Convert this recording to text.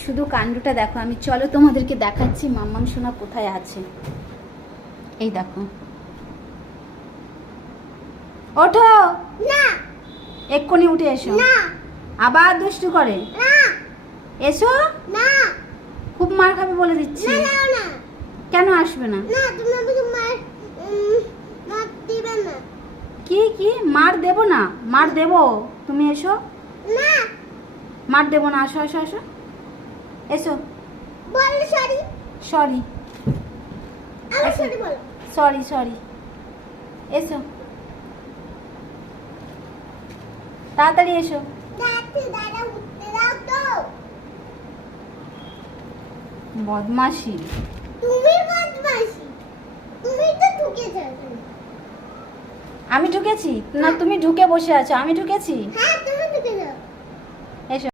শুধু কাণ্ডটা দেখো। আমি চলো তোমাদেরকে দেখাচ্ছি মাম্মাম সোনা কোথায় আছে। এই দেখো, ওঠো না এক্ষুনি উঠে এসো। না আবার দুষ্টু করে। না এসো, না খুব মার খাবে বলে দিচ্ছি। না না না কেন আসবে না? না তুমি আমাকে মার দিবে না। কি কি মার দেব না? মার দেব, তুমি এসো। না মার দেব না, আসো আসো আসো, এসো। বল সরি। সরি, আবার সরি বলো। সরি সরি, এসো তাড়াতাড়ি এসো। দাদা উঠতে দাও তো। বদমাশি। তুমি বদমাশি, তুমি তো ঢুকেছো এখানে। আমি ঢুকেছি না? তুমি ঢুকে বসে আছো, আমি ঢুকেছি? হ্যাঁ তুমি ঢুকেছো। এসো।